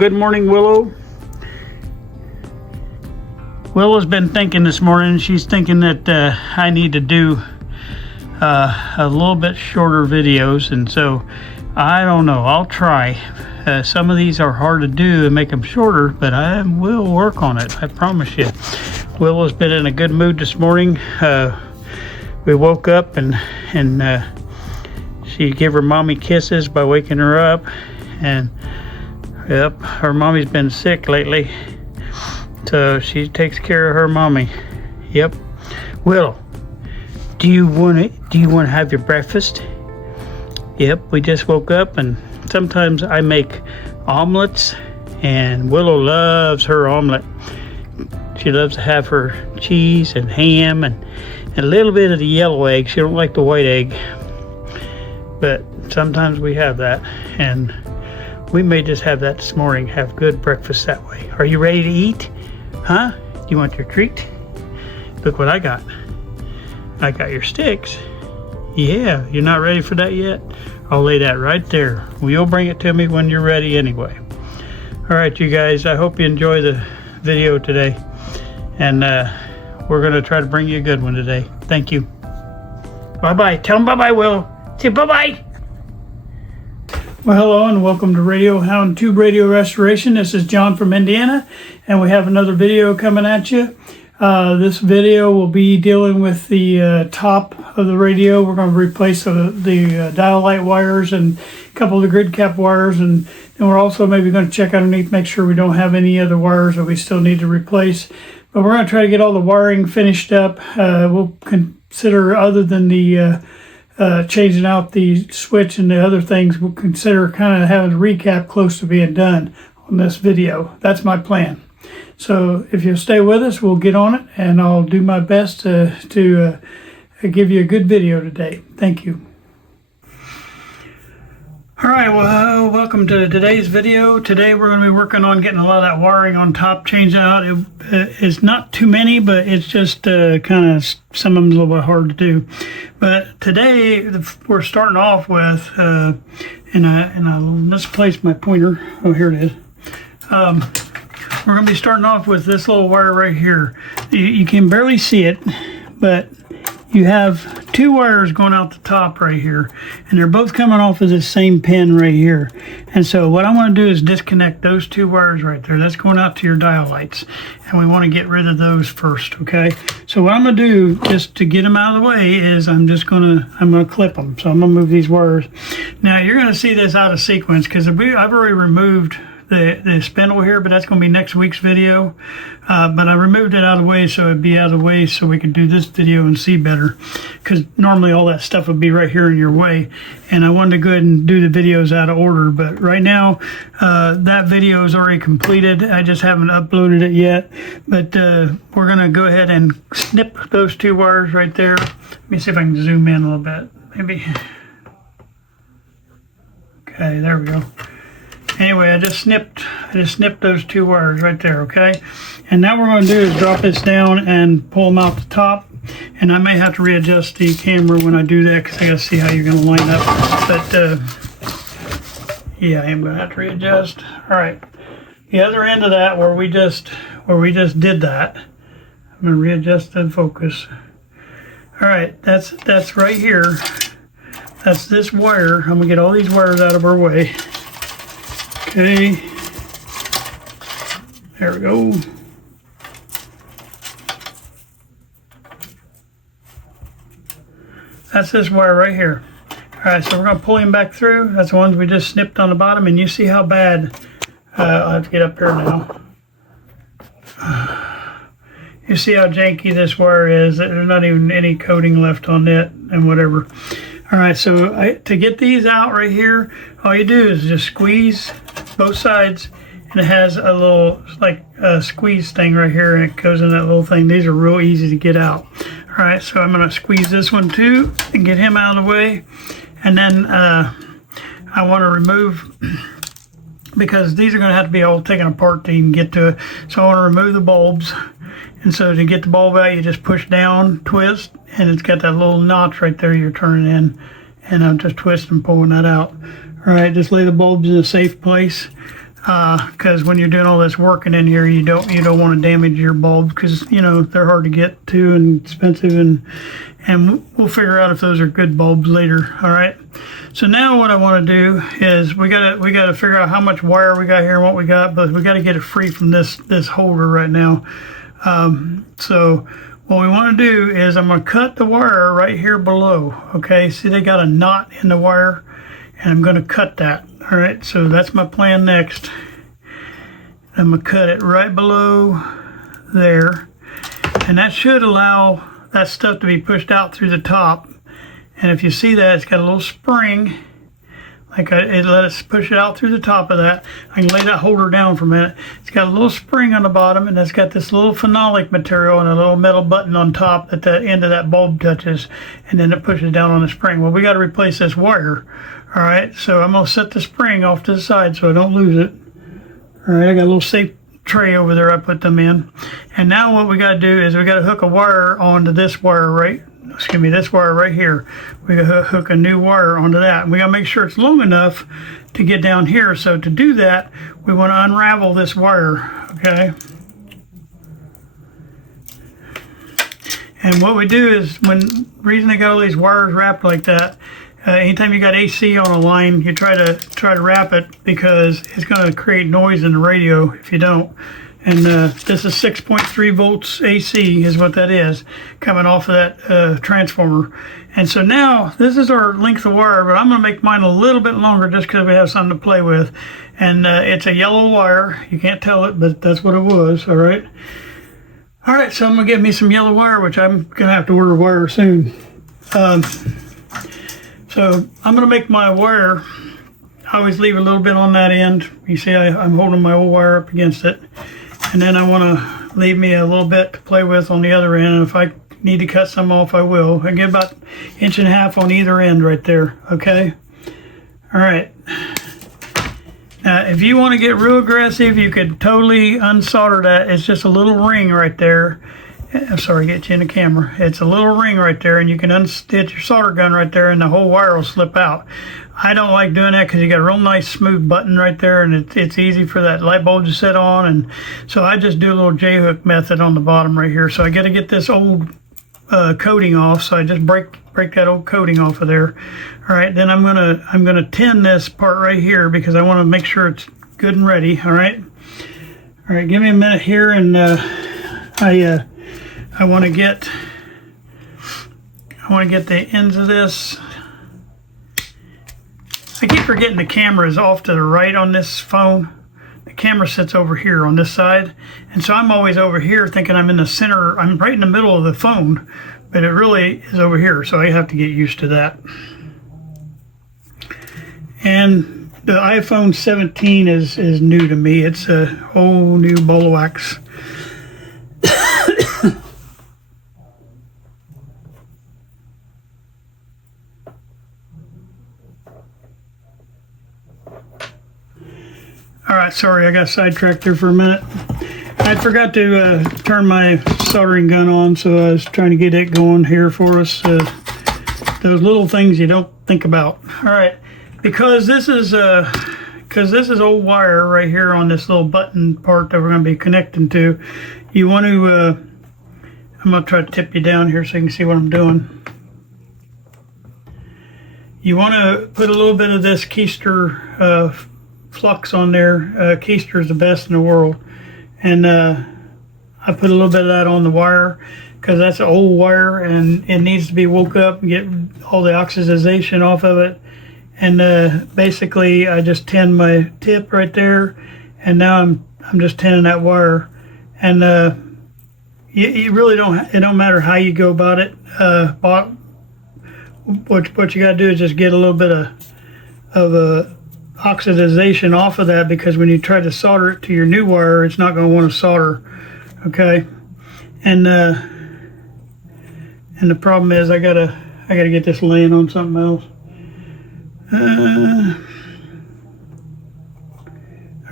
Good morning, Willow. Willow's been thinking this morning. She's thinking that I need to do a little bit shorter videos, and so I don't know. I'll try. Some of these are hard to do and make them shorter, but I will work on it. I promise you. Willow's been in a good mood this morning. We woke up and she gave her mommy kisses by waking her up, and yep, her mommy's been sick lately, so she takes care of her mommy. Yep. Willow, do you want to have your breakfast? Yep, we just woke up, and sometimes I make omelets, and Willow loves her omelet. She loves to have her cheese and ham and a little bit of the yellow egg. She don't like the white egg, but sometimes we have that, and we may just have that this morning. Have good breakfast that way. Are you ready to eat? Huh? You want your treat? Look what I got. I got your sticks. Yeah, you're not ready for that yet? I'll lay that right there. Well, you'll bring it to me when you're ready anyway. All right, you guys, I hope you enjoy the video today, and we're going to try to bring you a good one today. Thank you. Bye-bye. Tell them bye-bye, Will. Say bye-bye. Well, hello and welcome to Radio Hound Tube Radio Restoration. This is John from Indiana, and we have another video coming at you. This video will be dealing with the top of the radio. We're going to replace the dial light wires and a couple of the grid cap wires, and then we're also maybe going to check underneath, make sure we don't have any other wires that we still need to replace. But we're going to try to get all the wiring finished up. We'll consider, other than the changing out the switch and the other things, we'll consider kind of having a recap close to being done on this video. That's my plan. So if you'll stay with us, we'll get on it, and I'll do my best to give you a good video today. Thank you. All right, well, welcome to today's video. Today we're going to be working on getting a lot of that wiring on top changed out. It's not too many, but it's just kind of, some of them a little bit hard to do. But today we're starting off with, and I misplaced my pointer. Oh, here it is. We're going to be starting off with this little wire right here. You can barely see it, but you have two wires going out the top right here, and they're both coming off of this same pin right here. And so what I want to do is disconnect those two wires right there. That's going out to your dial lights, and we want to get rid of those first, okay? So what I'm going to do, just to get them out of the way, is I'm going to clip them. So I'm going to move these wires. Now you're going to see this out of sequence because I've already removed the spindle here, but that's going to be next week's video. But I removed it out of the way so it'd be out of the way so we could do this video and see better, because normally all that stuff would be right here in your way, and I wanted to go ahead and do the videos out of order. But right now that video is already completed. I just haven't uploaded it yet, but we're gonna go ahead and snip those two wires right there. Let me see if I can zoom in a little bit, maybe. Okay, there we go. Anyway, I just snipped those two wires right there, okay? And now what we're going to do is drop this down and pull them out the top. And I may have to readjust the camera when I do that, because I got to see how you're going to line up. But yeah, I am going to have to readjust. All right, the other end of that, where we just did that, I'm going to readjust the focus. All right, that's right here. That's this wire. I'm going to get all these wires out of our way. Okay, there we go. That's this wire right here. All right, so we're going to pull him back through. That's the ones we just snipped on the bottom, and you see how bad, I'll have to get up here now. You see how janky this wire is. There's not even any coating left on it and whatever. All right, so to get these out right here, all you do is just squeeze both sides, and it has a little, like a squeeze thing right here, and it goes in that little thing. These are real easy to get out. All right, so I'm gonna squeeze this one too and get him out of the way. And then I wanna remove, because these are gonna have to be all taken apart to even get to it. So I wanna remove the bulbs. And so to get the bulb out, you just push down, twist, and it's got that little notch right there you're turning in. And I'm just twisting and pulling that out. All right, just lay the bulbs in a safe place. because when you're doing all this working in here, you don't want to damage your bulbs, because you know they're hard to get to and expensive, and we'll figure out if those are good bulbs later. All right. So now what I want to do is we gotta figure out how much wire we got here and what we got, but we got to get it free from this holder right now. So what we want to do is I'm going to cut the wire right here below. Okay, see they got a knot in the wire, and I'm going to cut that. All right, so that's my plan next. I'm going to cut it right below there, and that should allow that stuff to be pushed out through the top. And if you see that, it's got a little spring. It let us push it out through the top of that. I can lay that holder down for a minute. It's got a little spring on the bottom, and it's got this little phenolic material and a little metal button on top that the end of that bulb touches, and then it pushes down on the spring. Well, we got to replace this wire. All right, so I'm going to set the spring off to the side so I don't lose it. All right, I got a little safe tray over there I put them in. And now what we got to do is we got to hook a wire onto this wire this wire right here. We gotta hook a new wire onto that, and we gotta make sure it's long enough to get down here. So to do that, we want to unravel this wire. Okay, and what we do is, reason they got all these wires wrapped like that, anytime you got AC on a line, you try to wrap it, because it's going to create noise in the radio if you don't. And this is 6.3 volts AC is what that is, coming off of that transformer. And so now this is our length of wire, but I'm going to make mine a little bit longer just because we have something to play with. And it's a yellow wire. You can't tell it, but that's what it was. All right. All right, so I'm going to get me some yellow wire, which I'm going to have to order wire soon. So I'm going to make my wire. I always leave a little bit on that end. You see I'm holding my old wire up against it. And then I want to leave me a little bit to play with on the other end. And if I need to cut some off, I will. I get about 1.5 inches on either end right there. Okay. All right. Now, if you want to get real aggressive, you could totally unsolder that. It's just a little ring right there. I'm sorry, get you in the camera. It's a little ring right there, and you can unstitch your solder gun right there, and the whole wire will slip out. I don't like doing that because you got a real nice smooth button right there, and it's easy for that light bulb to set on. And so I just do a little J-hook method on the bottom right here. So I got to get this old coating off. So I just break that old coating off of there. All right, then I'm gonna tin this part right here because I want to make sure it's good and ready. All right, give me a minute here, and I want to get the ends of this. I keep forgetting the camera is off to the right on this phone. The camera sits over here on this side, and so I'm always over here thinking I'm in the center. I'm right in the middle of the phone, but it really is over here, so I have to get used to that. And the iPhone 17 is new to me. It's a whole new ball of wax. All right, sorry, I got sidetracked there for a minute. I forgot to turn my soldering gun on, so I was trying to get it going here for us. Those little things you don't think about. All right, because this is old wire right here on this little button part that we're going to be connecting to. You want to, I'm going to try to tip you down here so you can see what I'm doing. You want to put a little bit of this keister flux on there. Keister is the best in the world, and I put a little bit of that on the wire because that's an old wire and it needs to be woke up and get all the oxidization off of it. And basically I just tin my tip right there, and now I'm just tinning that wire. And you really don't, it don't matter how you go about it. What you got to do is just get a little bit of oxidization off of that, because when you try to solder it to your new wire, it's not going to want to solder. Okay, and the problem is I gotta get this laying on something else. I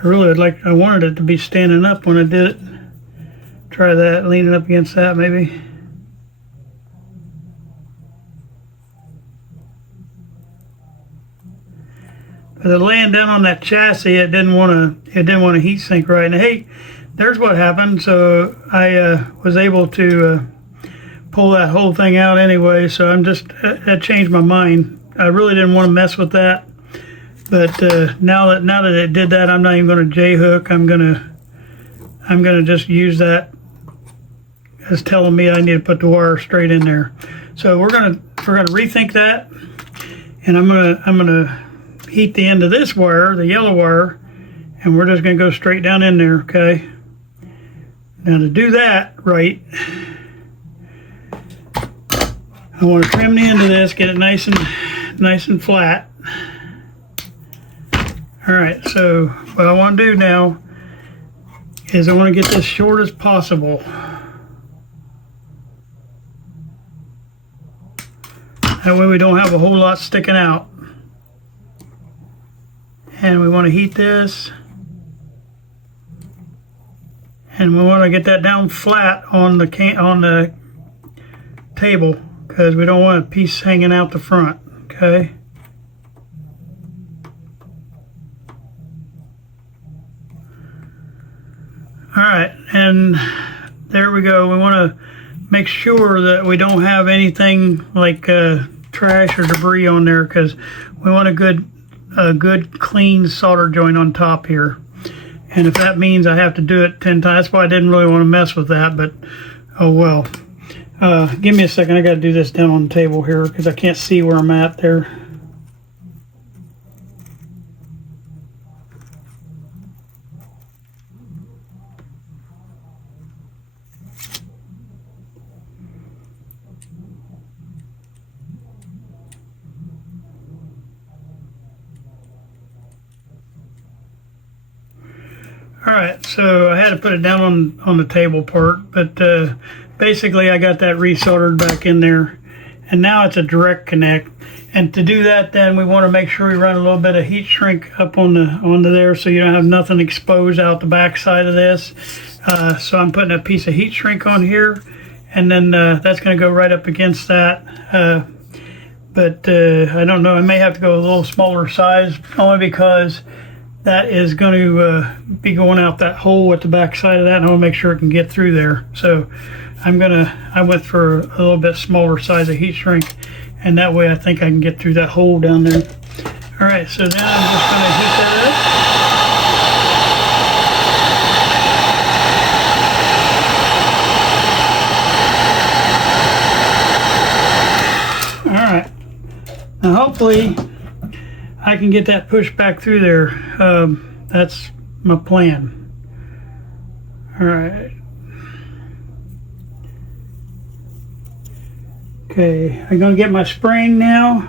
really would like, I wanted it to be standing up when I did it. Try that, leaning up against that maybe. But laying down on that chassis, it didn't want to heat sink right. And hey, there's what happened. So I was able to pull that whole thing out anyway. So that changed my mind. I really didn't want to mess with that. But now that it did that, I'm not even going to J-hook. I'm gonna just use that as telling me I need to put the wire straight in there. So we're gonna rethink that, and I'm gonna heat the end of this wire, the yellow wire, and we're just gonna go straight down in there. Okay. Now to do that right, I want to trim the end of this, get it nice and flat. All right. So what I want to do now is I want to get this short as possible. That way we don't have a whole lot sticking out. And we want to heat this. And we want to get that down flat on the table, because we don't want a piece hanging out the front. Okay. All right, and there we go. We want to make sure that we don't have anything like trash or debris on there, because we want a good clean solder joint on top here. And if that means I have to do it 10 times, that's why I didn't really want to mess with that, but oh well. Give me a second. I got to do this down on the table here because I can't see where I'm at there. All right, so I had to put it down on the table part, but basically I got that resoldered back in there, and now it's a direct connect. And to do that, then we want to make sure we run a little bit of heat shrink up onto there, so you don't have nothing exposed out the back side of this. So I'm putting a piece of heat shrink on here, and then that's going to go right up against that. But I don't know, I may have to go a little smaller size, only because that is going to be going out that hole at the back side of that, and I want to make sure it can get through there. So I went for a little bit smaller size of heat shrink, and that way I think I can get through that hole down there. All right, so then I'm just going to heat that up. All right, now hopefully I can get that pushed back through there. That's my plan. All right. Okay, I'm gonna get my spring now,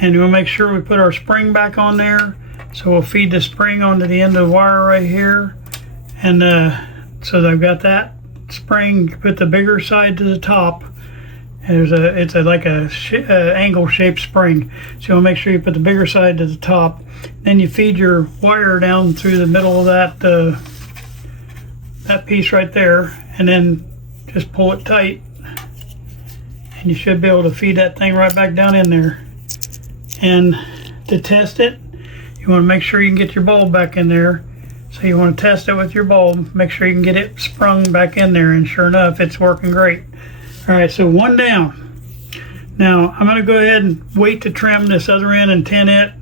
and we'll make sure we put our spring back on there. So we'll feed the spring onto the end of the wire right here, and so I've got that spring. Put the bigger side to the top. It's like a angle shaped spring. So you'll make sure you put the bigger side to the top. Then you feed your wire down through the middle of that piece right there, and then just pull it tight. And you should be able to feed that thing right back down in there. And to test it, you want to make sure you can get your bulb back in there. So you want to test it with your bulb, make sure you can get it sprung back in there, and sure enough, it's working great. All right, so one down. Now I'm going to go ahead and wait to trim this other end and tin it,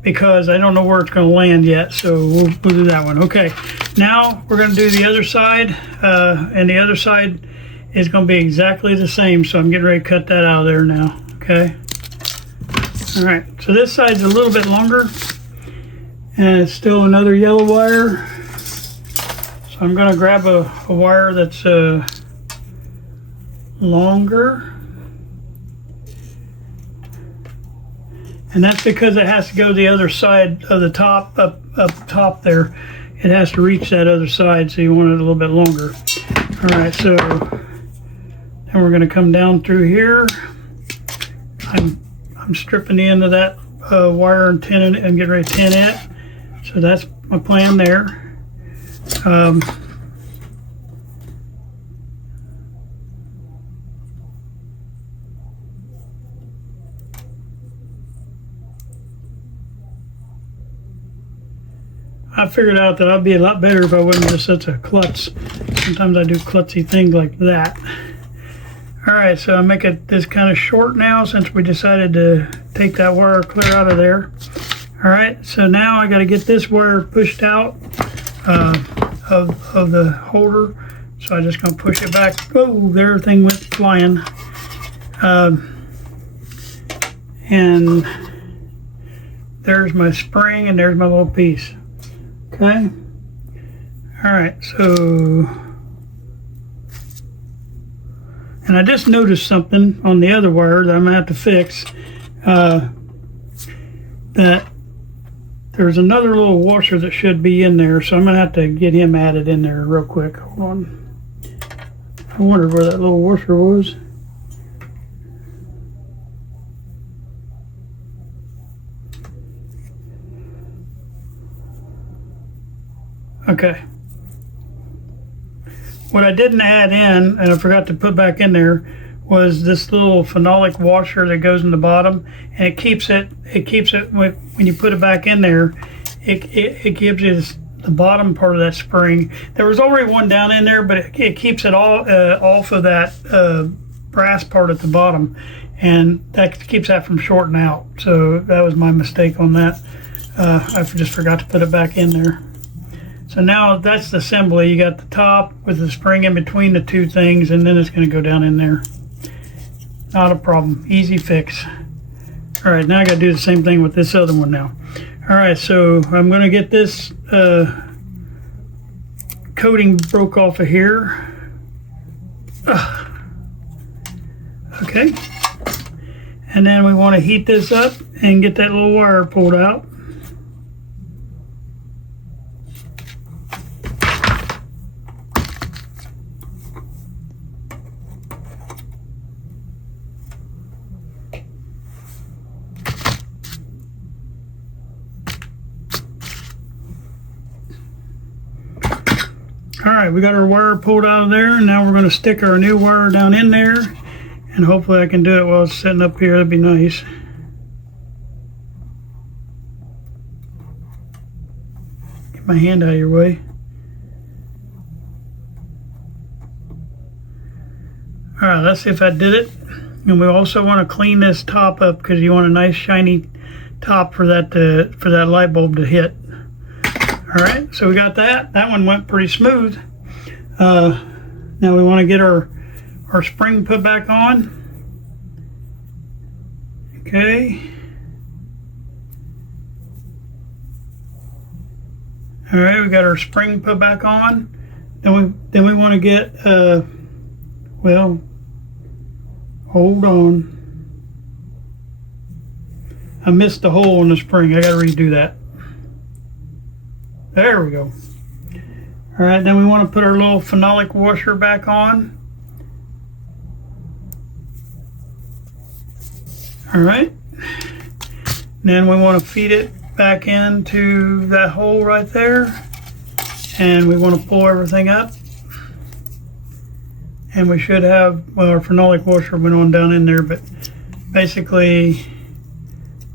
because I don't know where it's going to land yet, so we'll do that one. Okay, now we're going to do the other side, and the other side is going to be exactly the same, so I'm getting ready to cut that out of there now. Okay. All right, so this side's a little bit longer, and it's still another yellow wire. So I'm going to grab a wire that's longer, and that's because it has to go to the other side of the top, up top there. It has to reach that other side, so you want it a little bit longer. All right, so then we're going to come down through here. I'm stripping the end of that wire and tinning it and getting ready to tin it. So that's my plan there. I figured out that I'd be a lot better if I wasn't just such a klutz. Sometimes I do klutzy things like that. All right, so I make it this kind of short now since we decided to take that wire clear out of there. All right, so now I got to get this wire pushed out of the holder. So I'm just going to push it back. Oh, there, everything went flying. And there's my spring and there's my little piece. Okay. All right, so, and I just noticed something on the other wire that I'm gonna have to fix. That there's another little washer that should be in there, so I'm gonna have to get him added in there real quick. Hold on. I wondered where that little washer was. Okay. What I didn't add in, and I forgot to put back in there, was this little phenolic washer that goes in the bottom, and it keeps it when you put it back in there, it gives you the bottom part of that spring. There was already one down in there, but it keeps it all off of that brass part at the bottom, and that keeps that from shorting out. So that was my mistake on that. I just forgot to put it back in there. So now that's the assembly. You got the top with the spring in between the two things, and then it's going to go down in there. Not a problem. Easy fix. All right, now I got to do the same thing with this other one now. All right, so I'm going to get this coating broke off of here. Okay. And then we want to heat this up and get that little wire pulled out. All right, we got our wire pulled out of there, and now we're going to stick our new wire down in there, and hopefully I can do it while it's sitting up here. That'd be nice. Get my hand out of your way. All right, let's see if I did it. And we also want to clean this top up because you want a nice shiny top for that light bulb to hit. All right, so we got that. That one went pretty smooth. Now we want to get our spring put back on. Okay. All right, we got our spring put back on. Then we want to get well, hold on. I missed the hole in the spring. I got to redo that. There we go. All right, then we want to put our little phenolic washer back on. All right. Then we want to feed it back into that hole right there. And we want to pull everything up. And we should have, well, our phenolic washer went on down in there, but basically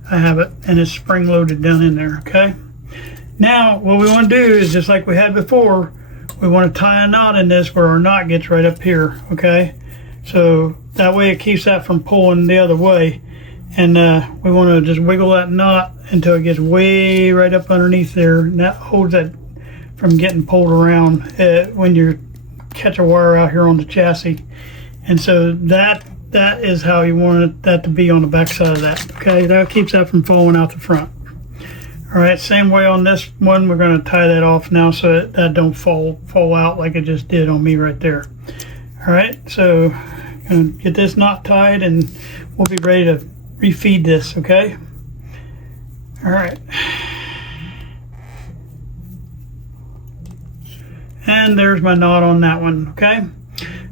I have it and it's spring loaded down in there, okay? Now, what we want to do is just like we had before, we want to tie a knot in this where our knot gets right up here, okay? So that way it keeps that from pulling the other way. And we want to just wiggle that knot until it gets way right up underneath there. And that holds that from getting pulled around when you catch a wire out here on the chassis. And so that is how you want that to be on the back side of that, okay? That keeps that from falling out the front. All right, same way on this one, we're going to tie that off now so that don't fall out like it just did on me right there. All right, so going to get this knot tied and we'll be ready to refeed this, okay? All right. And there's my knot on that one, okay?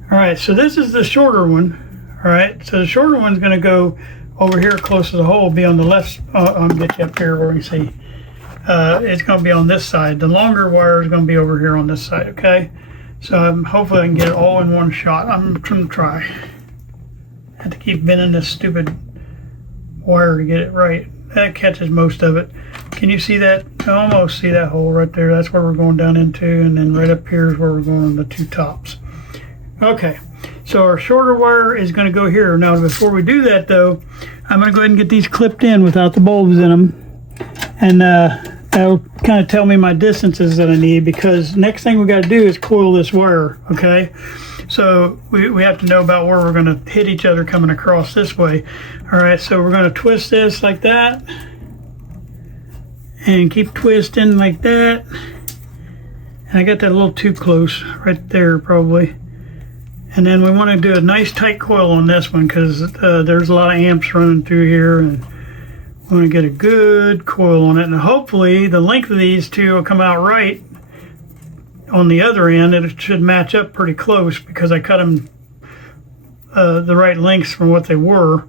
All right, so this is the shorter one. All right, so the shorter one's going to go over here close to the hole, be on the left. I'll get you up here where you can see. It's going to be on this side. The longer wire is going to be over here on this side, okay? So hopefully I can get it all in one shot. I'm going to try. I have to keep bending this stupid wire to get it right. That catches most of it. can you see that? I almost see that hole right there. That's where we're going down into, and then right up here is where we're going on the two tops. Okay, so our shorter wire is going to go here. Now before we do that though, I'm going to go ahead and get these clipped in without the bulbs in them, and that'll kind of tell me my distances that I need, because next thing we got to do is coil this wire. Okay, so we have to know about where we're going to hit each other coming across this way. All right, so we're going to twist this like that and keep twisting like that. And I got that a little too close right there probably. And then we want to do a nice tight coil on this one, because there's a lot of amps running through here, and we want to get a good coil on it. And hopefully the length of these two will come out right on the other end. It should match up pretty close, because I cut them the right lengths from what they were,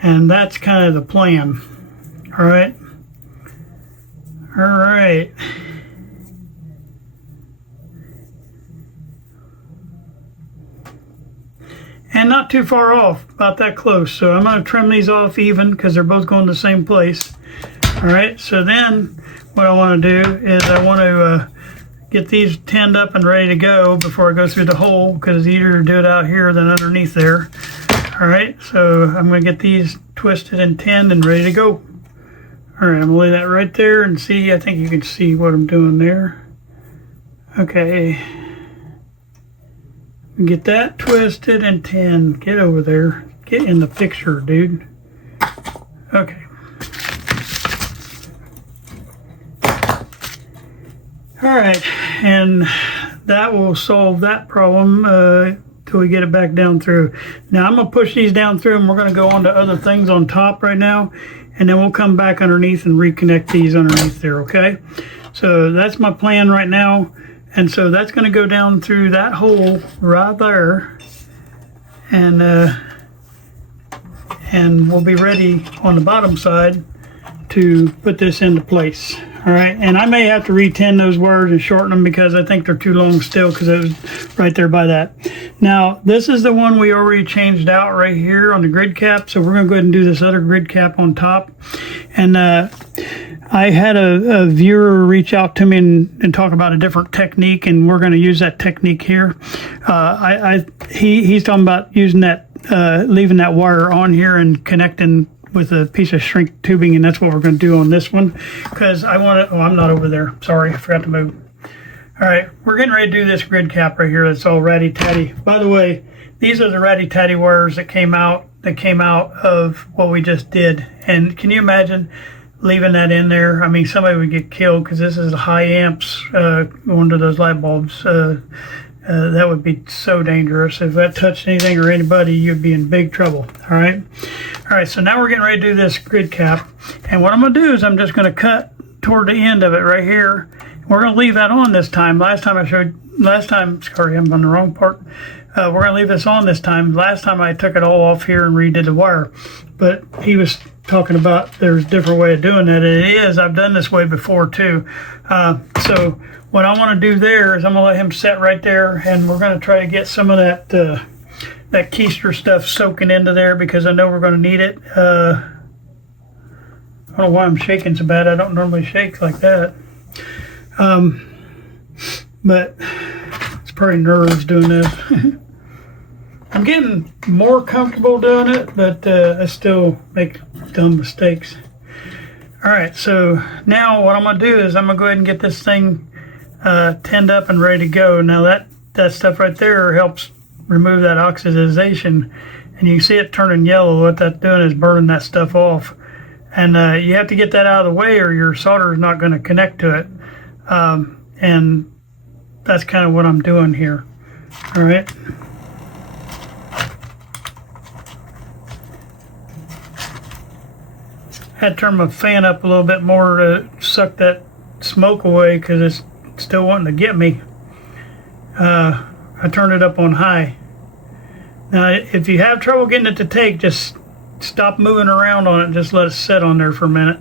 and that's kind of the plan. All right. All right. And not too far off, about that close. So I'm going to trim these off even, because they're both going to the same place. All right, so then what I want to do is I want to get these tinned up and ready to go before I go through the hole, because it's easier to do it out here than underneath there. All right, so I'm going to get these twisted and tinned and ready to go. All right, I'm going to lay that right there and see. I think you can see what I'm doing there. Okay. Get that twisted and tinned. Get over there. Get in the picture, dude. Okay. All right, and that will solve that problem till we get it back down through. Now I'm gonna push these down through, and we're gonna go on to other things on top right now, and then we'll come back underneath and reconnect these underneath there, okay? So that's my plan right now. And so that's going to go down through that hole right there, and we'll be ready on the bottom side to put this into place. All right, and I may have to re-tin those wires and shorten them, because I think they're too long still, because it was right there by that. Now this is the one we already changed out right here on the grid cap, so we're going to go ahead and do this other grid cap on top. And I had a viewer reach out to me and talk about a different technique, and we're going to use that technique here. He's talking about using that, leaving that wire on here and connecting with a piece of shrink tubing, and that's what we're going to do on this one, because I want to. Oh, I'm not over there. Sorry, I forgot to move. All right, we're getting ready to do this grid cap right here. That's all ratty tatty. By the way, these are the ratty tatty wires that came out of what we just did. And can you imagine leaving that in there? I mean, somebody would get killed, because this is high amps going to those light bulbs. That would be so dangerous. If that touched anything or anybody, you'd be in big trouble. All right. All right. So now we're getting ready to do this grid cap. And what I'm going to do is I'm just going to cut toward the end of it right here. We're going to leave that on this time. Sorry, I'm on the wrong part. We're going to leave this on this time. Last time I took it all off here and redid the wire. But he was talking about there's a different way of doing that. It is. I've done this way before too. So what I want to do there is I'm going to let him set right there, and we're going to try to get some of that that keister stuff soaking into there, because I know we're going to need it. I don't know why I'm shaking so bad. I don't normally shake like that. But it's probably nerves doing this. I'm getting more comfortable doing it, but I still make dumb mistakes. All right, so now what I'm going to do is I'm going to go ahead and get this thing tinned up and ready to go. Now that stuff right there helps remove that oxidization, and you can see it turning yellow. What that's doing is burning that stuff off, and you have to get that out of the way, or your solder is not going to connect to it. And that's kind of what I'm doing here. All right. Had to turn my fan up a little bit more to suck that smoke away, because it's still wanting to get me. I turned it up on high. Now, if you have trouble getting it to take, just stop moving around on it and just let it sit on there for a minute.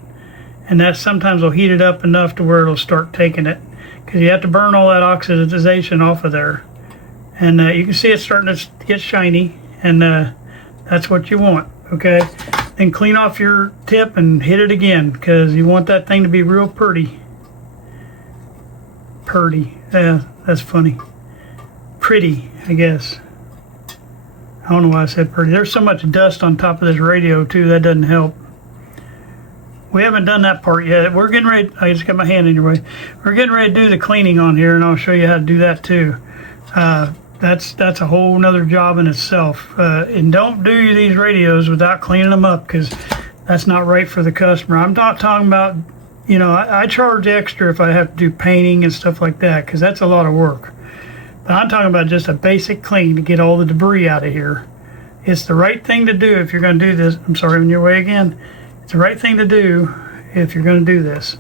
And that sometimes will heat it up enough to where it'll start taking it, because you have to burn all that oxidization off of there. And you can see it's starting to get shiny, and that's what you want. Okay. then clean off your tip and hit it again, because you want that thing to be real pretty. Yeah, that's funny. Pretty, I guess. I don't know why I said pretty. There's so much dust on top of this radio too, that doesn't help. We haven't done that part yet. We're getting ready. I just got my hand in your way. We're getting ready to do the cleaning on here, and I'll show you how to do that too. That's a whole nother job in itself. And don't do these radios without cleaning them up, because that's not right for the customer. I'm not talking about, you know, I charge extra if I have to do painting and stuff like that, because that's a lot of work. But I'm talking about just a basic clean to get all the debris out of here. It's the right thing to do if you're going to do this. I'm sorry, I'm in your way again. It's the right thing to do if you're going to do this,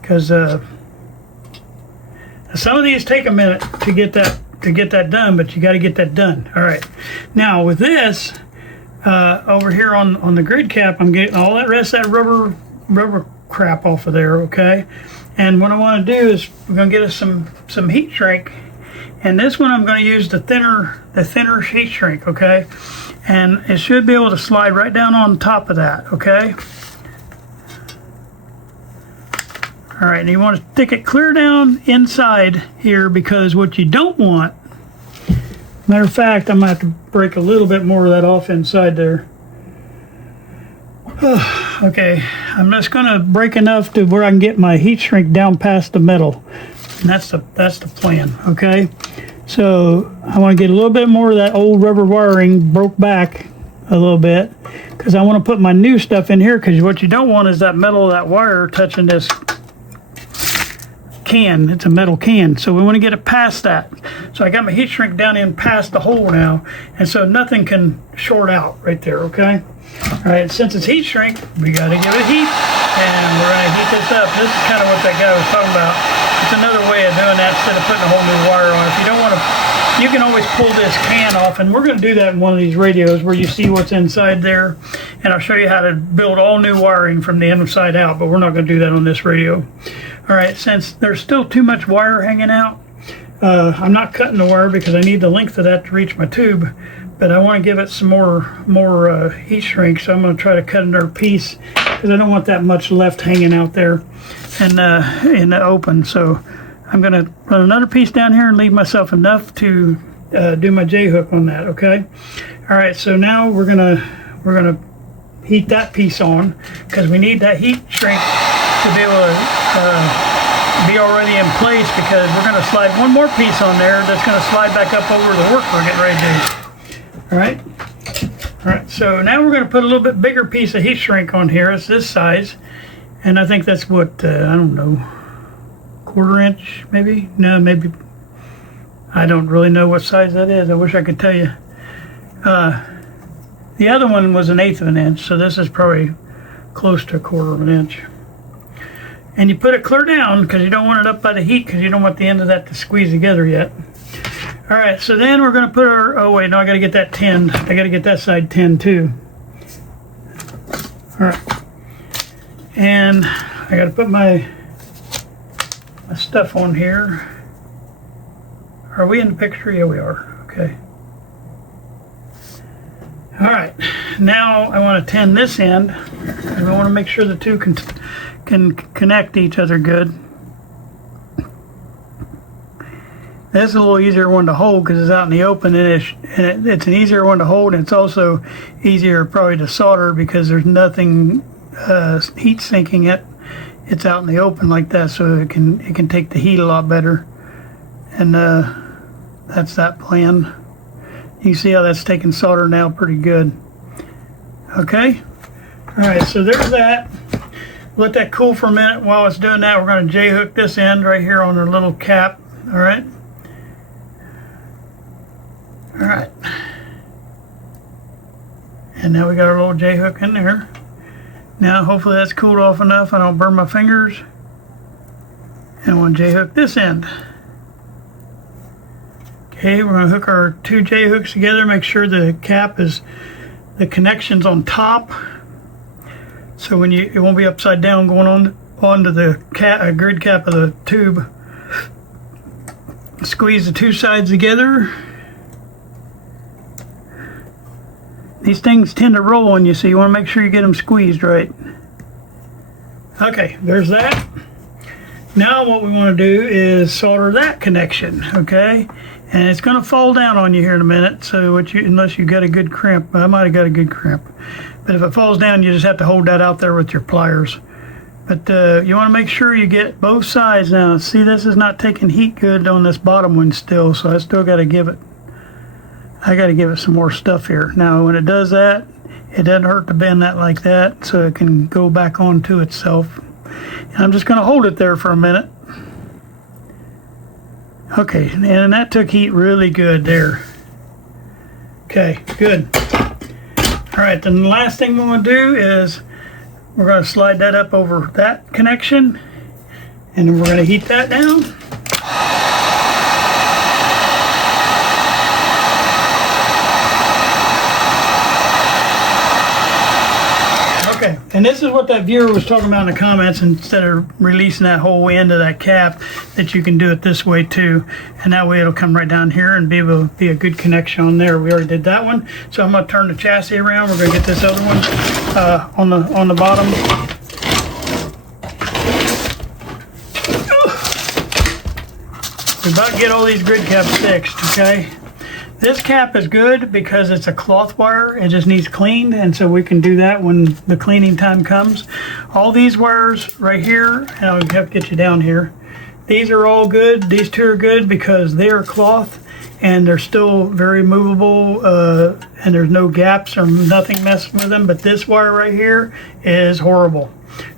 because some of these take a minute to get that done, but you got to get that done. All right. Now with this over here on the grid cap, I'm getting all that rest of that rubber crap off of there. Okay. And what I want to do is we're going to get us some heat shrink, and this one I'm going to use the thinner heat shrink. Okay. And it should be able to slide right down on top of that. Okay. All right, and you want to stick it clear down inside here, because what you don't want, matter of fact, I'm going to have to break a little bit more of that off inside there. Okay, I'm just going to break enough to where I can get my heat shrink down past the metal. And that's the plan, okay? So I want to get a little bit more of that old rubber wiring broke back a little bit, because I want to put my new stuff in here, because what you don't want is that metal of that wire touching this can. It's a metal can, so we want to get it past that. So I got my heat shrink down in past the hole now, and so nothing can short out right there. Okay. All right, since it's heat shrink, we got to give it heat, and we're going to heat this up. This is kind of what that guy was talking about. It's another way of doing that instead of putting a whole new wire on. If you don't want to, you can always pull this can off, and we're going to do that in one of these radios where you see what's inside there, and I'll show you how to build all new wiring from the inside out, but we're not going to do that on this radio. All right, since there's still too much wire hanging out, I'm not cutting the wire because I need the length of that to reach my tube, but I want to give it some more heat shrink, so I'm going to try to cut another piece, because I don't want that much left hanging out there and in the open. So I'm going to run another piece down here and leave myself enough to do my J-hook on that. Okay. All right, so now we're gonna heat that piece on, because we need that heat shrink to be able to be already in place, because we're going to slide one more piece on there that's going to slide back up over the work we're getting ready to do. All right, so now we're going to put a little bit bigger piece of heat shrink on here. It's this size, and I think that's what, I don't know, 1/4 inch maybe? No, maybe, I don't really know what size that is. I wish I could tell you. The other one was 1/8 of an inch, so this is probably close to 1/4 of an inch. And you put it clear down, because you don't want it up by the heat, because you don't want the end of that to squeeze together yet. All right, so then we're going to put our, oh wait, no, I got to get that tinned. I got to get that side tinned too. All right. And I got to put my stuff on here. Are we in the picture? Yeah, we are. Okay. All right, now I want to tin this end, and I want to make sure the two can connect each other good. This is a little easier one to hold because it's out in the open, and it's an easier one to hold, and it's also easier probably to solder because there's nothing heat sinking it. It's out in the open like that, so it can take the heat a lot better. And that's that plan. You see how that's taking solder now pretty good. Okay. All right, so there's that. Let that cool for a minute. While it's doing that, we're going to J-hook this end right here on our little cap. All right. All right. And now we got our little J-hook in there. Now hopefully that's cooled off enough I don't burn my fingers. And we'll J-hook this end. Okay, we're going to hook our two J-hooks together, make sure the cap is, the connection's on top. So when it won't be upside down going onto the grid cap of the tube. Squeeze the two sides together. These things tend to roll on you, so you want to make sure you get them squeezed right. Okay, there's that. Now what we want to do is solder that connection, okay? And it's going to fall down on you here in a minute, so unless you got a good crimp. I might have got a good crimp. But if it falls down, you just have to hold that out there with your pliers. But you want to make sure you get both sides now. See, this is not taking heat good on this bottom one still, so I still got to give it. I got to give it some more stuff here. Now, when it does that, it doesn't hurt to bend that like that, so it can go back onto itself. And I'm just going to hold it there for a minute. Okay, and that took heat really good there. Okay, good. All right, then the last thing we're going to do is we're going to slide that up over that connection, and then we're going to heat that down. Okay, and this is what that viewer was talking about in the comments. Instead of releasing that whole end of that cap, that you can do it this way too, and that way it'll come right down here and be able to be a good connection on there. We already did that one, so I'm going to turn the chassis around. We're going to get this other one on the bottom. We're about to get all these grid caps fixed, okay? This cap is good because it's a cloth wire. It just needs cleaned, and so we can do that when the cleaning time comes. All these wires right here, and I'll have to get you down here. These are all good. These two are good because they are cloth and they're still very movable, and there's no gaps or nothing messing with them. But this wire right here is horrible.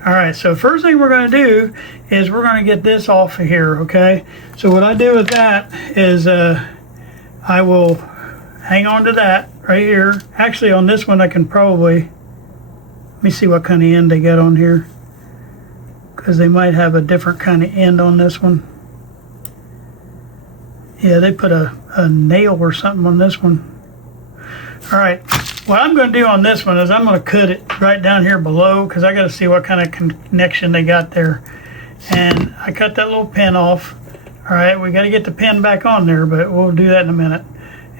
All right, so first thing we're going to do is we're going to get this off of here, okay? So what I do with that is I will hang on to that right here. Actually, on this one, I can probably, let me see what kind of end they got on here, because they might have a different kind of end on this one. Yeah, they put a nail or something on this one. All right, what I'm going to do on this one is I'm going to cut it right down here below, because I got to see what kind of connection they got there. And I cut that little pin off. All right, we got to get the pin back on there, but we'll do that in a minute.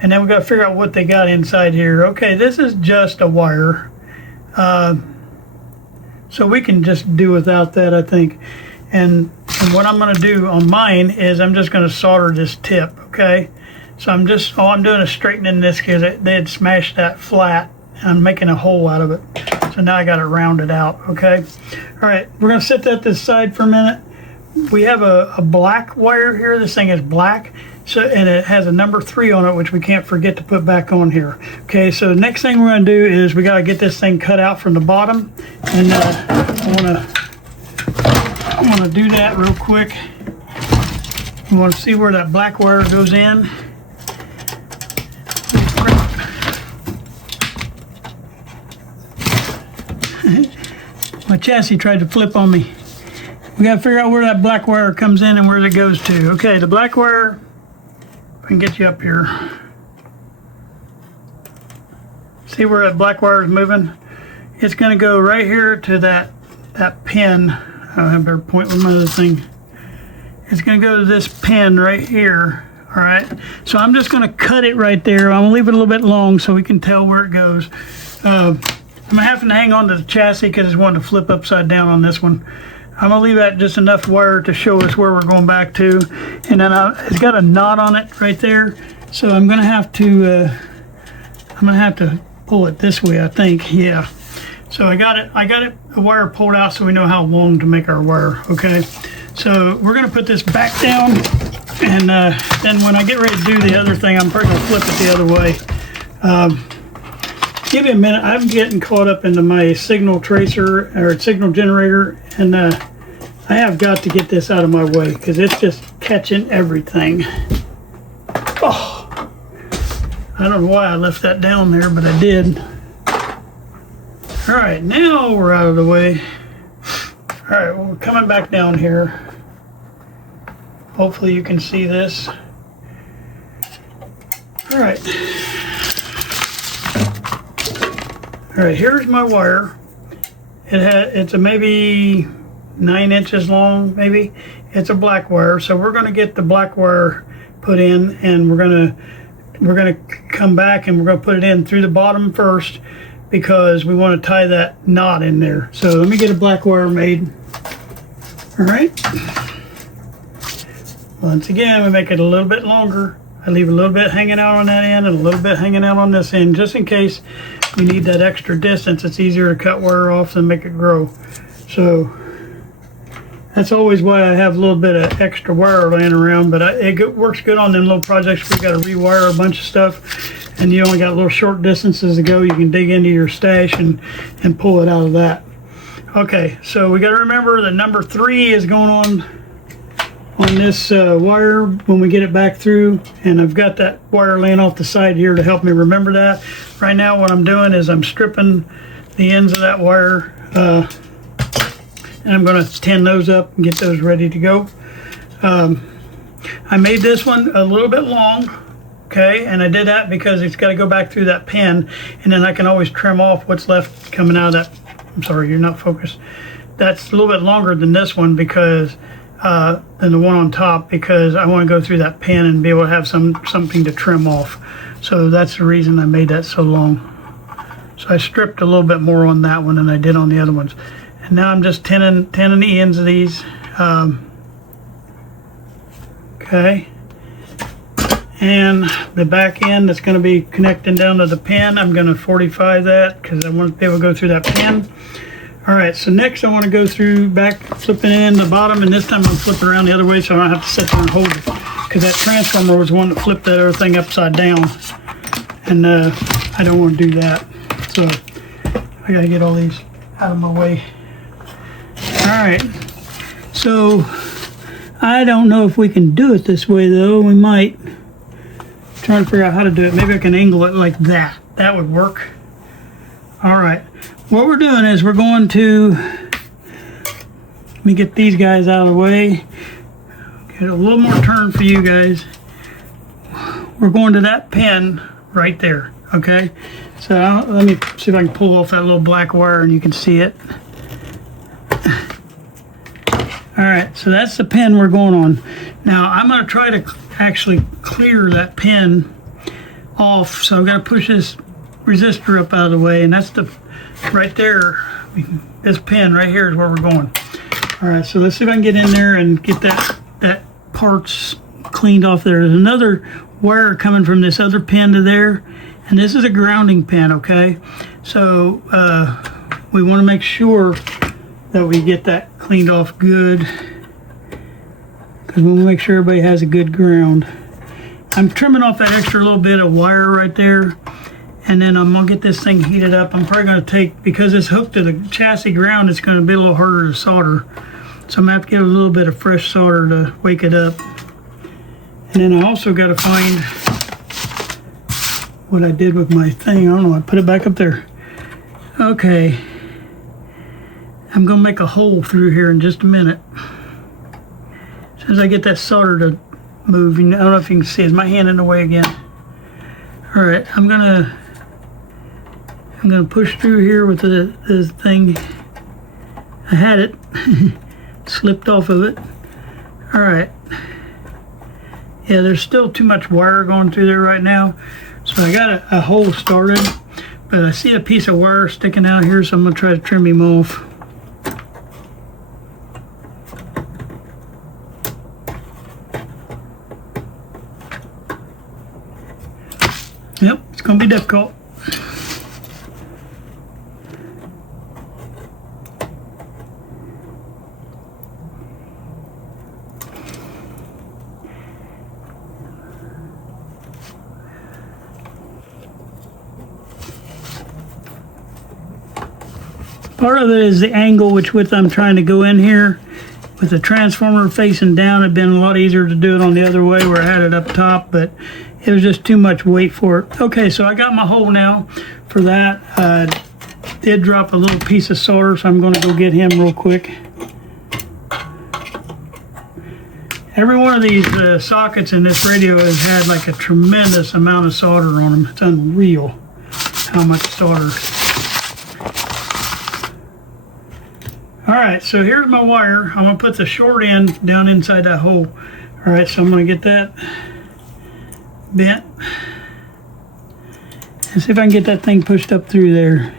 And then we got to figure out what they got inside here. Okay, this is just a wire. So we can just do without that, I think. And what I'm going to do on mine is I'm just going to solder this tip, okay? So all I'm doing is straightening this because they had smashed that flat. And I'm making a hole out of it. So now I got it rounded out, okay? All right, we're going to set that to the side for a minute. We have a black wire here. This thing is black, and it has a number 3 on it, which we can't forget to put back on here. Okay, so the next thing we're going to do is we got to get this thing cut out from the bottom, and I want to do that real quick. You want to see where that black wire goes in. My chassis tried to flip on me. We got to figure out where that black wire comes in and where it goes to. Okay, the black wire, if I can get you up here. See where that black wire is moving? It's going to go right here to that pin. I better point with my other thing. It's going to go to this pin right here. All right, so I'm just going to cut it right there. I'm going to leave it a little bit long so we can tell where it goes. I'm having to hang on to the chassis because it's wanting to flip upside down on this one. I'm going to leave that just enough wire to show us where we're going back to. And then it's got a knot on it right there. So I'm going to have to pull it this way, I think. Yeah. So I got it a wire pulled out so we know how long to make our wire. Okay. So we're going to put this back down, and then when I get ready to do the other thing, I'm probably going to flip it the other way. Give me a minute. I'm getting caught up into my signal tracer or signal generator, and I have got to get this out of my way because it's just catching everything. Oh, I don't know why I left that down there, but I did. All right, now we're out of the way. All right, well, we're coming back down here. Hopefully you can see this. All right. All right, here's my wire. It's a maybe 9 inches long, maybe. It's a black wire, so we're going to get the black wire put in, and we're going to come back and we're going to put it in through the bottom first because we want to tie that knot in there. So let me get a black wire made. All right. Once again, we make it a little bit longer. I leave a little bit hanging out on that end and a little bit hanging out on this end, just in case we need that extra distance. It's easier to cut wire off than make it grow. So that's always why I have a little bit of extra wire laying around, but it works good on them little projects where you got to rewire a bunch of stuff and you only got little short distances to go. You can dig into your stash and pull it out of that. Okay, so we got to remember that number 3 is going on this wire when we get it back through, and I've got that wire laying off the side here to help me remember that. Right now what I'm doing is I'm stripping the ends of that wire and I'm going to tin those up and get those ready to go. I made this one a little bit long, okay, and I did that because it's got to go back through that pin, and then I can always trim off what's left coming out of that. I'm sorry, you're not focused. That's a little bit longer than this one because than the one on top, because I want to go through that pin and be able to have something to trim off. So that's the reason I made that so long. So I stripped a little bit more on that one than I did on the other ones. And now I'm just tinning the ends of these. Okay. And the back end that's going to be connecting down to the pin, I'm going to 45 that because I want to be able to go through that pin. All right, so next I want to go through back, flipping in the bottom, and this time I'm flipping around the other way so I don't have to sit there and hold it, because that transformer was the one that flipped that other thing upside down, and I don't want to do that. So I got to get all these out of my way. All right, so I don't know if we can do it this way though. We might. Trying to figure out how to do it. Maybe I can angle it like that. That would work. All right. What we're doing is we're going to, let me get these guys out of the way. Get a little more turn for you guys. We're going to that pin right there. Okay. So let me see if I can pull off that little black wire and you can see it. All right. So that's the pin we're going on. Now I'm going to try to actually clear that pin off, so I've got to push this resistor up out of the way, and that's the right there. This pin right here is where we're going. All right, so let's see if I can get in there and get that parts cleaned off there. There's another wire coming from this other pin to there, and this is a grounding pin. Okay, so we want to make sure that we get that cleaned off good, because we want to make sure everybody has a good ground. I'm trimming off that extra little bit of wire right there, and then I'm going to get this thing heated up. I'm probably going to take, because it's hooked to the chassis ground, it's going to be a little harder to solder. So I'm going to have to get a little bit of fresh solder to wake it up. And then I also got to find what I did with my thing. I don't know, I put it back up there. Okay. I'm going to make a hole through here in just a minute. As soon as I get that solder to move, I don't know if you can see, is my hand in the way again? All right, I'm gonna push through here with the thing. I had it, slipped off of it. All right. Yeah, there's still too much wire going through there right now, so I got a hole started, but I see a piece of wire sticking out here, so I'm gonna try to trim him off. Yep, it's going to be difficult. Part of it is the angle which I'm trying to go in here. With the transformer facing down, it'd been a lot easier to do it on the other way where I had it up top, but it was just too much weight for it. Okay, so I got my hole now for that. Did drop a little piece of solder, so I'm going to go get him real quick. Every one of these sockets in this radio has had like a tremendous amount of solder on them. It's unreal how much solder. All right, so here's my wire. I'm going to put the short end down inside that hole. All right, so I'm going to get that bent. Let's see if I can get that thing pushed up through there.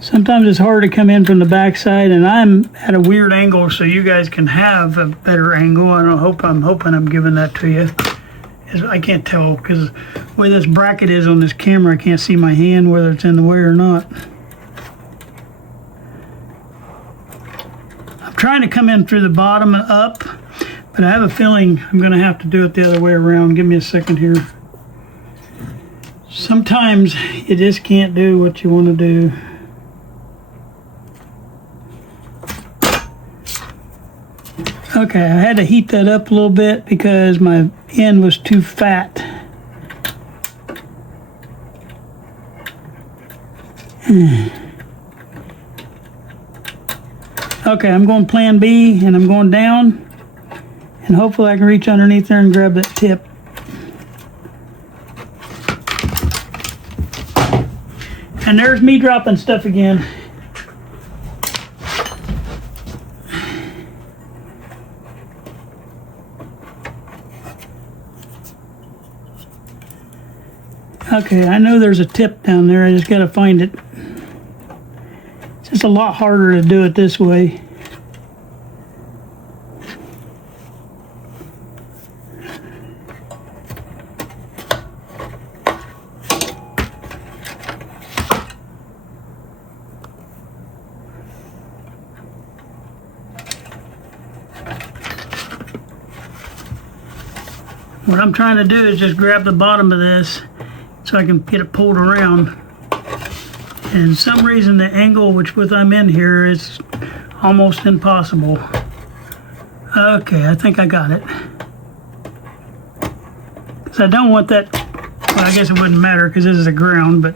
Sometimes it's hard to come in from the backside, and I'm at a weird angle so you guys can have a better angle. I'm hoping I'm giving that to you. I can't tell because the way this bracket is on this camera, I can't see my hand whether it's in the way or not. I'm trying to come in through the bottom and up, but I have a feeling I'm going to have to do it the other way around. Give me a second here. Sometimes you just can't do what you want to do. Okay, I had to heat that up a little bit because my end was too fat. Okay, I'm going plan B and I'm going down, and hopefully I can reach underneath there and grab that tip. And there's me dropping stuff again. Okay, I know there's a tip down there, I just gotta find it. It's just a lot harder to do it this way. What I'm trying to do is just grab the bottom of this so I can get it pulled around. And for some reason the angle which I'm in here is almost impossible. Okay, I think I got it. Because I don't want that, well, I guess it wouldn't matter because this is a ground, but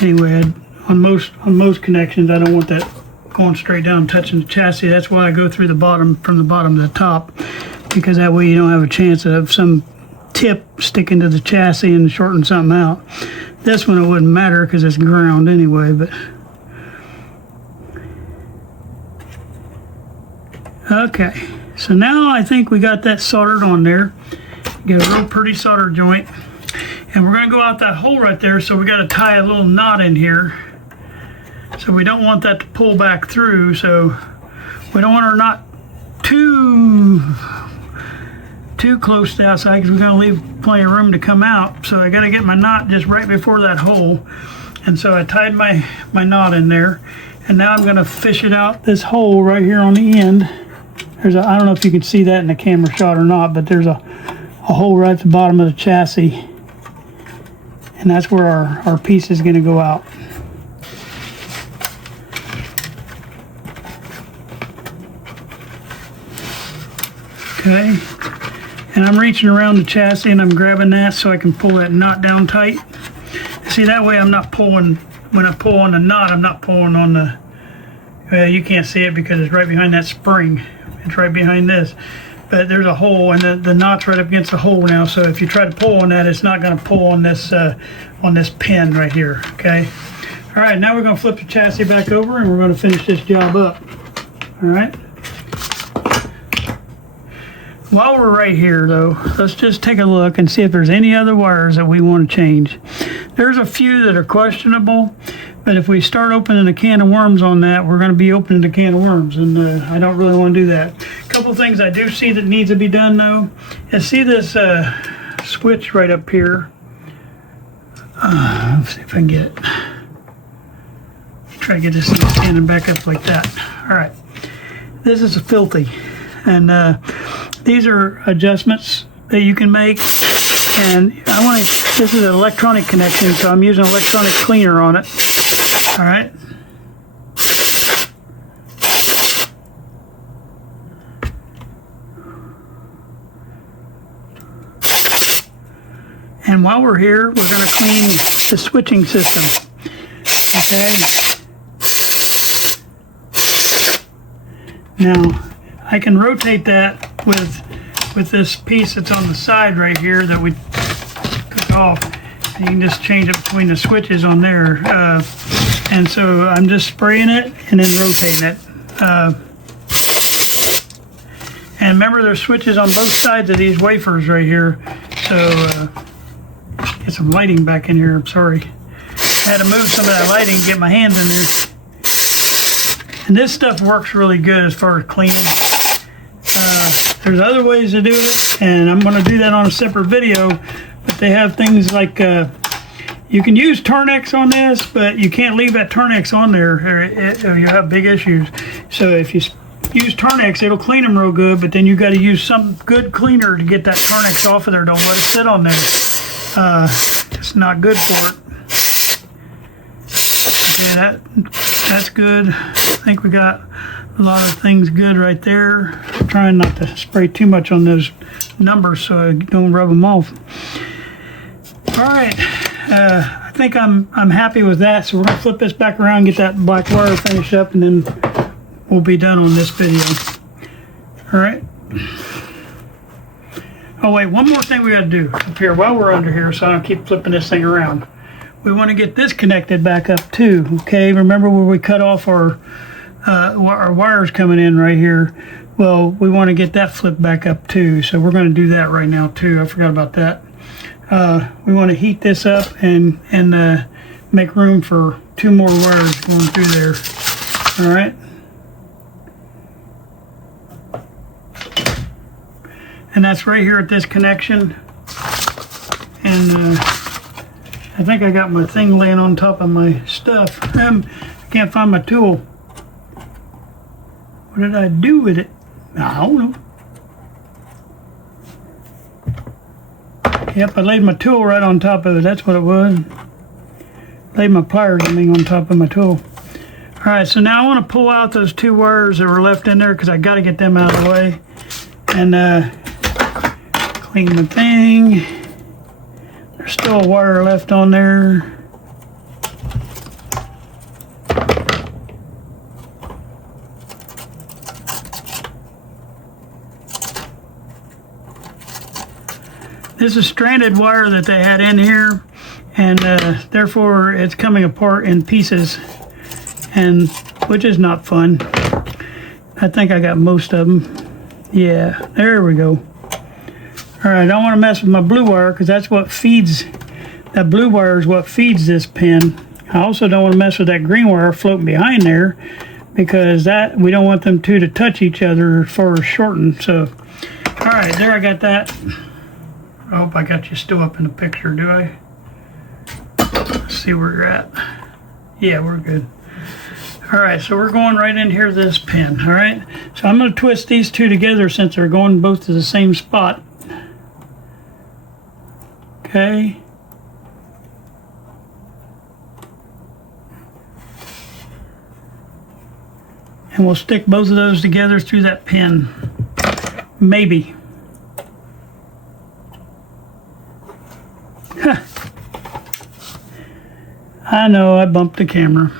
anyway, on most connections I don't want that going straight down touching the chassis. That's why I go through the bottom, from the bottom to the top, because that way you don't have a chance of some tip sticking to the chassis and shorten something out. This one it wouldn't matter because it's ground anyway, but okay, so now I think we got that soldered on there. Get a real pretty solder joint, and we're going to go out that hole right there, so we got to tie a little knot in here, so we don't want that to pull back through, so we don't want our knot too close to the outside because we're going to leave plenty of room to come out. So I got to get my knot just right before that hole, and so I tied my knot in there, and now I'm going to fish it out this hole right here on the end. There's I don't know if you can see that in the camera shot or not, but there's a hole right at the bottom of the chassis, and that's where our piece is going to go out. Okay, and I'm reaching around the chassis and I'm grabbing that so I can pull that knot down tight. See, that way I'm not pulling, when I pull on the knot, I'm not pulling on the, well, you can't see it because it's right behind that spring. It's right behind this. But there's a hole, and the knot's right up against the hole now, so if you try to pull on that, it's not going to pull on this pin right here, okay? All right, now we're going to flip the chassis back over and we're going to finish this job up, all right? While we're right here, though, let's just take a look and see if there's any other wires that we want to change. There's a few that are questionable, but if we start opening a can of worms on that, we're going to be opening a can of worms, and I don't really want to do that. A couple things I do see that needs to be done, though, is see this switch right up here. Let's see if I can get it. Try to get this thing standing back up like that. All right. This is filthy, and these are adjustments that you can make, and this is an electronic connection, so I'm using electronic cleaner on it. All right. And while we're here, we're going to clean the switching system. Okay. Now, I can rotate that with this piece that's on the side right here that we took off. And you can just change it between the switches on there. And so I'm just spraying it and then rotating it. And And remember, there's switches on both sides of these wafers right here. So, get some lighting back in here. I'm sorry. I had to move some of that lighting and get my hands in there. And this stuff works really good as far as cleaning. There's other ways to do it, and I'm going to do that on a separate video. But they have things like you can use Turnex on this, but you can't leave that Turnex on there, or you have big issues. So if you use Turnex, it'll clean them real good, but then you got to use some good cleaner to get that Turnex off of there. Don't let it sit on there. It's not good for it. Okay, that's good. I think we got a lot of things good right there. I'm trying not to spray too much on those numbers so I don't rub them off. All right, I think I'm happy with that. So we're gonna flip this back around, get that black wire finished up, and then we'll be done on this video. All right. Oh wait, one more thing we gotta do up here while we're under here, so I don't keep flipping this thing around. We want to get this connected back up too. Okay, remember where we cut off our wires coming in right here? Well, we want to get that flipped back up too, so we're going to do that right now too. I forgot about that. We want to heat this up and make room for 2 more wires going through there. All right. And that's right here at this connection. And I think I got my thing laying on top of my stuff. I can't find my tool. What did I do with it? I don't know. Yep, I laid my tool right on top of it. That's what it was. Laid my pliers, on top of my tool. All right, so now I want to pull out those 2 wires that were left in there because I got to get them out of the way. And clean the thing. There's still a wire left on there. This is stranded wire that they had in here, and therefore it's coming apart in pieces, and which is not fun. I think I got most of them. Yeah, there we go. All right, I don't want to mess with my blue wire because that's what feeds, that blue wire is what feeds this pin. I also don't want to mess with that green wire floating behind there because that we don't want them two to touch each other for shorten. So, all right, there I got that. I hope I got you still up in the picture, do I? Let's see where you're at. Yeah, we're good. All right, so we're going right in here, this pin, all right? So I'm gonna twist these two together since they're going both to the same spot. Okay. And we'll stick both of those together through that pin. Maybe. Huh. I know, I bumped the camera.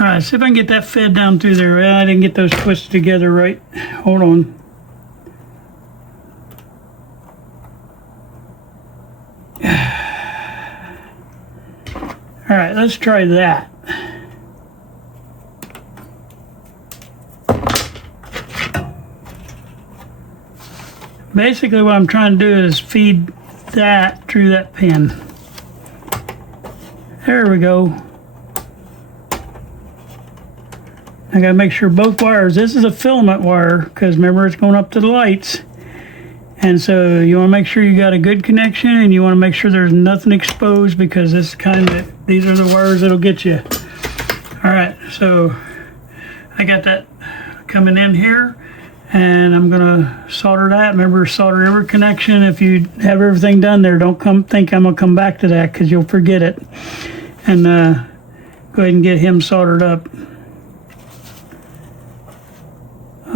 All right, see if I can get that fed down through there. Well, I didn't get those twisted together right. Hold on. All right, let's try that. Basically what I'm trying to do is feed that through that pin. There we go. I gotta make sure both wires, this is a filament wire because remember it's going up to the lights. And so you want to make sure you got a good connection and you want to make sure there's nothing exposed because this kind of, these are the wires that'll get you. All right, so I got that coming in here and I'm gonna solder that. Remember, solder every connection. If you have everything done there, don't think I'm gonna come back to that because you'll forget it. And go ahead and get him soldered up.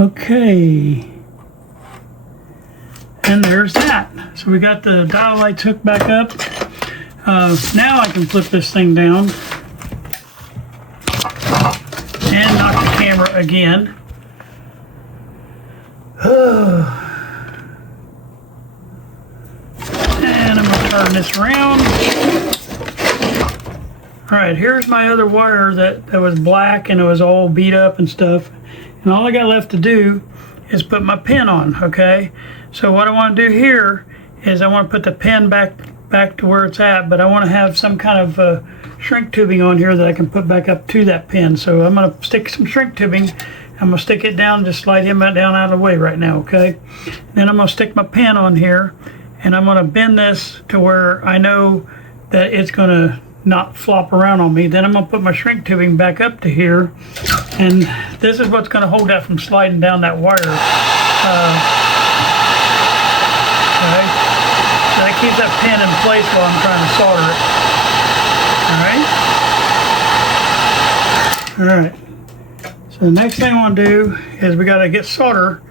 Okay. And there's that. So we got the dial lights hooked back up. Now I can flip this thing down and knock the camera again. And I'm going to turn this around. All right, here's my other wire that was black and it was all beat up and stuff. And all I got left to do is put my pin on, okay? So what I want to do here is I want to put the pin back to where it's at, but I want to have some kind of shrink tubing on here that I can put back up to that pin. So I'm going to stick some shrink tubing. I'm going to stick it down, just slide him down out of the way right now, okay? Then I'm going to stick my pin on here, and I'm going to bend this to where I know that it's going to not flop around on me. Then I'm going to put my shrink tubing back up to here, and this is what's going to hold that from sliding down that wire. Okay, so that keeps that pin in place while I'm trying to solder it. All right. So the next thing I want to do is we got to get solder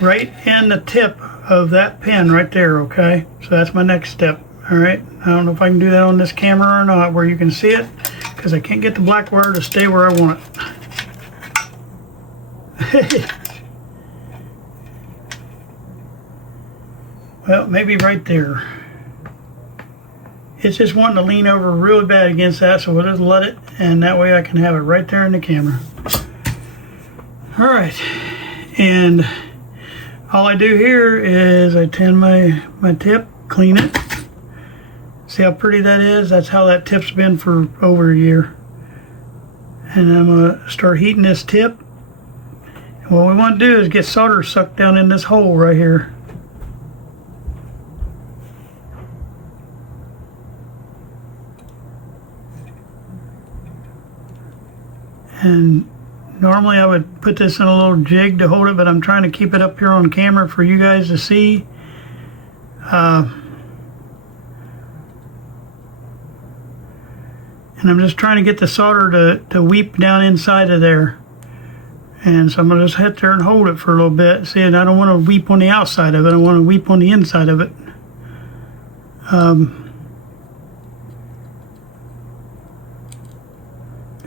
right in the tip of that pin right there. Okay, so that's my next step. All right, I don't know if I can do that on this camera or not where you can see it, because I can't get the black wire to stay where I want it. Well, maybe right there. It's just wanting to lean over really bad against that, so we'll just let it, and that way I can have it right there in the camera. All right, and all I do here is I tend my tip, clean it. See how pretty that is? That's how that tip's been for over a year. And I'm gonna start heating this tip. And what we want to do is get solder sucked down in this hole right here. And normally I would put this in a little jig to hold it, but I'm trying to keep it up here on camera for you guys to see. And I'm just trying to get the solder to weep down inside of there. And so I'm going to just hit there and hold it for a little bit. See, and I don't want to weep on the outside of it. I want to weep on the inside of it.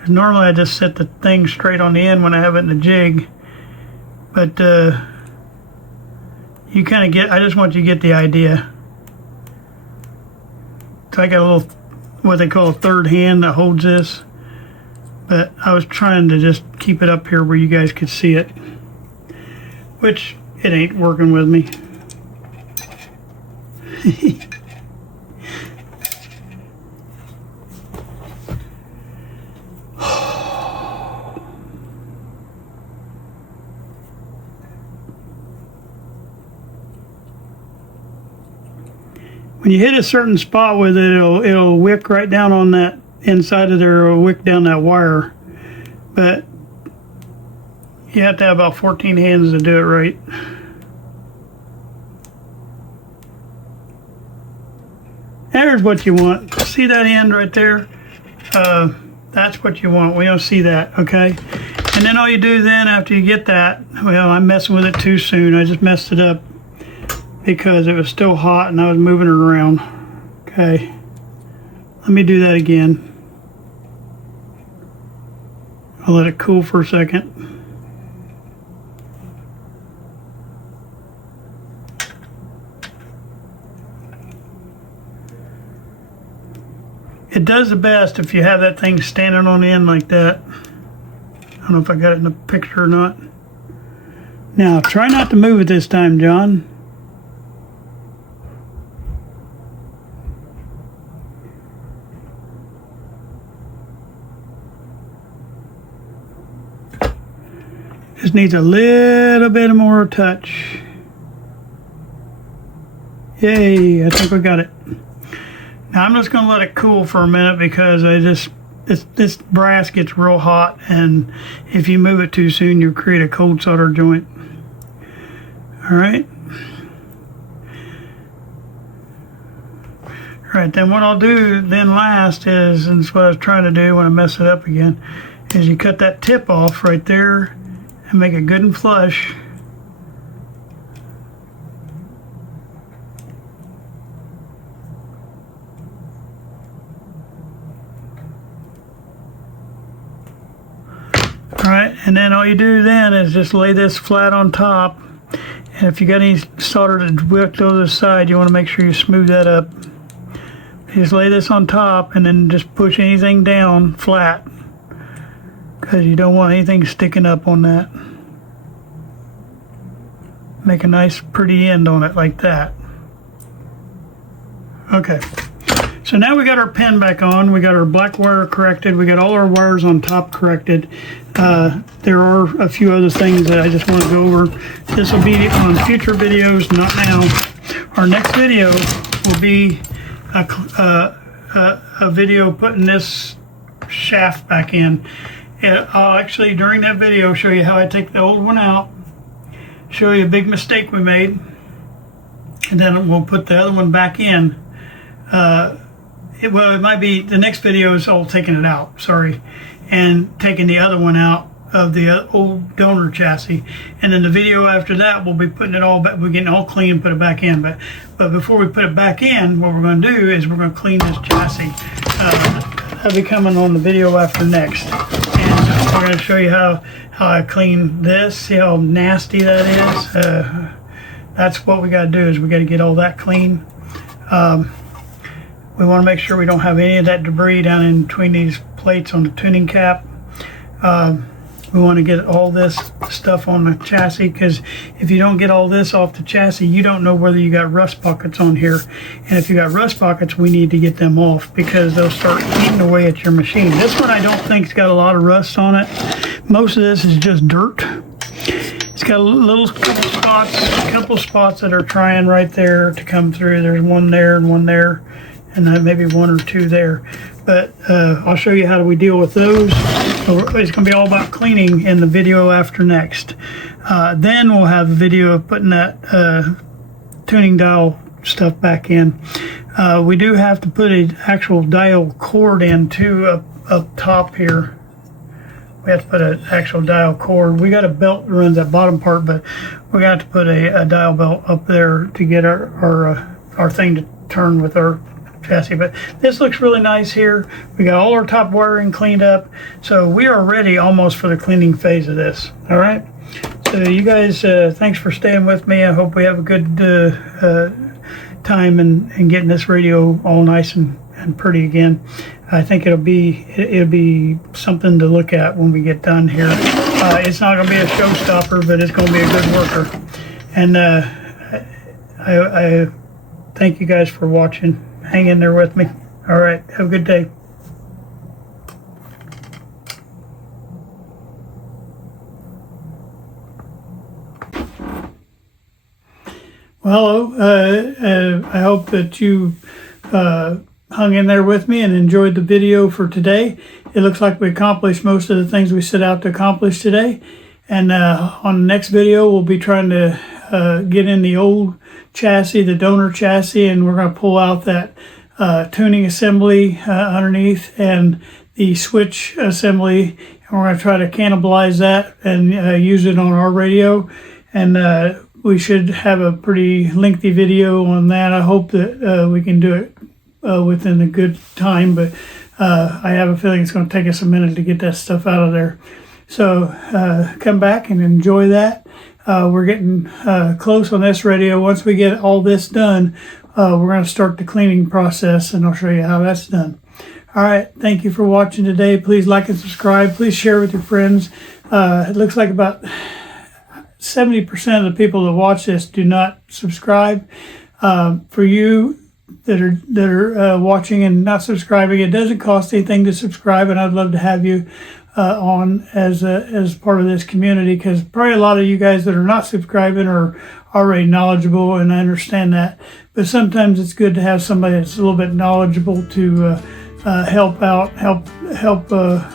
Normally I just set the thing straight on the end when I have it in the jig. But you kind of get, I just want you to get the idea. So I got a little, what they call a third hand that holds this, but I was trying to just keep it up here where you guys could see it, which it ain't working with me. When you hit a certain spot with it, it'll wick right down on that inside of there, it'll wick down that wire. But you have to have about 14 hands to do it right. There's what you want. See that end right there? That's what you want. We don't see that, okay? And then all you do then after you get that, well, I'm messing with it too soon. I just messed it up because it was still hot and I was moving it around. Okay, let me do that again. I'll let it cool for a second. It does the best if you have that thing standing on the end like that. I don't know if I got it in the picture or not. Now, try not to move it this time, John. Just needs a little bit more touch. Yay, I think we got it. Now I'm just going to let it cool for a minute because this brass gets real hot, and if you move it too soon, you'll create a cold solder joint. Alright. Alright, then what I'll do then last is, and that's what I was trying to do when I mess it up again, is you cut that tip off right there and make it good and flush. Alright, and then all you do then is just lay this flat on top, and if you got any solder that wicked over the side, you want to make sure you smooth that up, You just lay this on top and then just push anything down flat, because you don't want anything sticking up on that. Make a nice pretty end on it like that. Okay, so now we got our pen back on. We got our black wire corrected. We got all our wires on top corrected. There are a few other things that I just want to go over. This will be on future videos, not now. Our next video will be a video putting this shaft back in. I'll actually, during that video, show you how I take the old one out, show you a big mistake we made, and then we'll put the other one back in. It might be the next video is all taking it out, sorry, and taking the other one out of the old donor chassis, and then the video after that we'll be putting it all back. We're getting all clean and put it back in, but before we put it back in, what we're going to do is we're going to clean this chassis. That'll be coming on the video after next, and we're going to show you how I clean this. See how nasty that is. That's what we got to do, is we got to get all that clean. We want to make sure we don't have any of that debris down in between these plates on the tuning cap. We want to get all this stuff on the chassis, because if you don't get all this off the chassis, you don't know whether you got rust pockets on here. And if you got rust pockets, we need to get them off, because they'll start eating away at your machine. This one I don't think's got a lot of rust on it. Most of this is just dirt. It's got a couple spots that are trying right there to come through. There's one there and one there, and then maybe one or two there. But I'll show you how we deal with those. So it's going to be all about cleaning in the video after next. Then we'll have a video of putting that tuning dial stuff back in. We do have to put an actual dial cord in too up top here. We have to put an actual dial cord. We got a belt that runs that bottom part, but we got to put a dial belt up there to get our thing to turn with our chassis. But this looks really nice here. We got all our top wiring cleaned up, so we are ready almost for the cleaning phase of this. All right, so you guys, thanks for staying with me. I hope we have a good time in getting this radio all nice and pretty again. I think it'll be something to look at when we get done here. It's not going to be a showstopper, but it's going to be a good worker. And I thank you guys for watching. Hang in there with me. All right, have a good day. Well, hello. I hope that you hung in there with me and enjoyed the video for today. It looks like we accomplished most of the things we set out to accomplish today. And on the next video, we'll be trying to get in the old chassis, the donor chassis, and we're going to pull out that tuning assembly underneath and the switch assembly, and we're going to try to cannibalize that and use it on our radio. And we should have a pretty lengthy video on that. I hope that we can do it within a good time, but I have a feeling it's going to take us a minute to get that stuff out of there. So come back and enjoy that. We're getting close on this radio. Once we get all this done, we're going to start the cleaning process, and I'll show you how that's done. All right, thank you for watching today. Please like and subscribe. Please share with your friends. It looks like about 70% of the people that watch this do not subscribe. For you that are watching and not subscribing, it doesn't cost anything to subscribe, and I'd love to have you on as part of this community, because probably a lot of you guys that are not subscribing are already knowledgeable, and I understand that, but sometimes it's good to have somebody that's a little bit knowledgeable to help out, help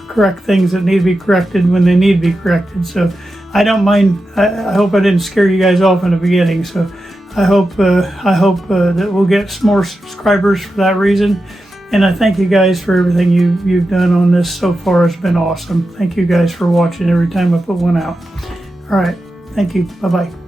correct things that need to be corrected when they need to be corrected. So I don't mind. I hope I didn't scare you guys off in the beginning. So I hope that we'll get some more subscribers for that reason. And I thank you guys for everything you've done on this so far. It's been awesome. Thank you guys for watching every time I put one out. All right. Thank you. Bye-bye.